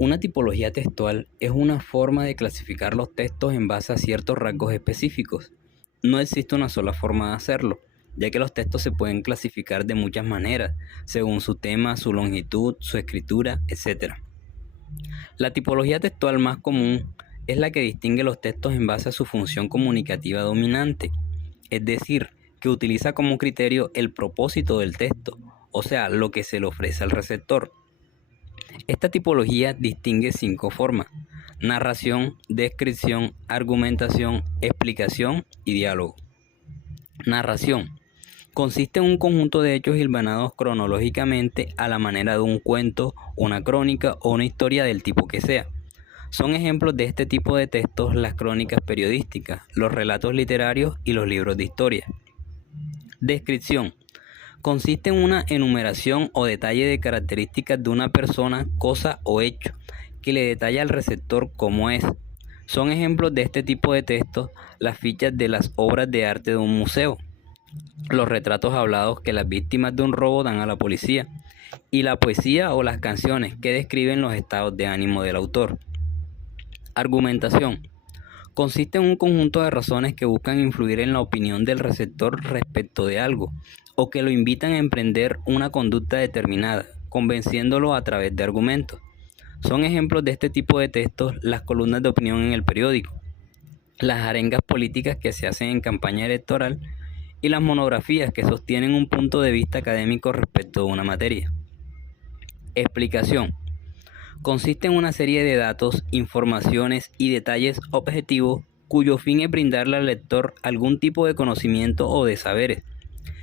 Una tipología textual es una forma de clasificar los textos en base a ciertos rasgos específicos. No existe una sola forma de hacerlo, ya que los textos se pueden clasificar de muchas maneras, según su tema, su longitud, su escritura, etc. La tipología textual más común es la que distingue los textos en base a su función comunicativa dominante, es decir, que utiliza como criterio el propósito del texto, o sea, lo que se le ofrece al receptor. Esta tipología distingue 5 formas: narración, descripción, argumentación, explicación y diálogo. Narración. Consiste en un conjunto de hechos hilvanados cronológicamente a la manera de un cuento, una crónica o una historia del tipo que sea. Son ejemplos de este tipo de textos las crónicas periodísticas, los relatos literarios y los libros de historia. Descripción. Consiste en una enumeración o detalle de características de una persona, cosa o hecho, que le detalla al receptor cómo es. Son ejemplos de este tipo de textos las fichas de las obras de arte de un museo, los retratos hablados que las víctimas de un robo dan a la policía, y la poesía o las canciones que describen los estados de ánimo del autor. Argumentación. Consiste en un conjunto de razones que buscan influir en la opinión del receptor respecto de algo, o que lo invitan a emprender una conducta determinada, convenciéndolo a través de argumentos. Son ejemplos de este tipo de textos las columnas de opinión en el periódico, las arengas políticas que se hacen en campaña electoral y las monografías que sostienen un punto de vista académico respecto de una materia. Explicación. Consiste en una serie de datos, informaciones y detalles objetivos cuyo fin es brindarle al lector algún tipo de conocimiento o de saberes,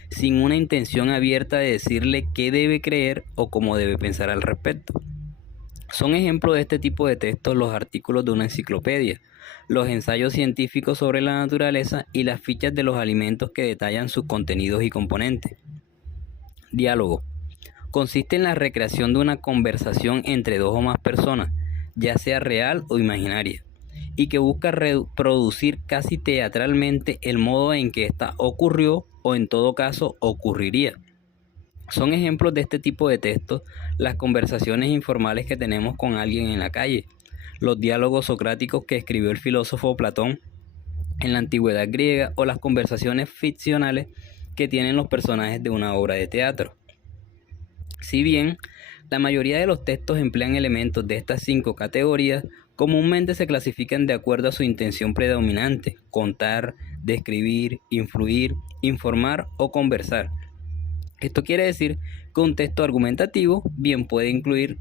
sin una intención abierta de decirle qué debe creer o cómo debe pensar al respecto. Son ejemplos de este tipo de textos los artículos de una enciclopedia, los ensayos científicos sobre la naturaleza y las fichas de los alimentos que detallan sus contenidos y componentes. Diálogo. Consiste en la recreación de una conversación entre dos o más personas, ya sea real o imaginaria, y que busca reproducir casi teatralmente el modo en que ésta ocurrió o en todo caso ocurriría. Son ejemplos de este tipo de textos las conversaciones informales que tenemos con alguien en la calle, los diálogos socráticos que escribió el filósofo Platón en la antigüedad griega o las conversaciones ficcionales que tienen los personajes de una obra de teatro. Si bien la mayoría de los textos emplean elementos de estas 5 categorías, comúnmente se clasifican de acuerdo a su intención predominante: contar, describir, influir, informar o conversar. Esto quiere decir que un texto argumentativo bien puede incluir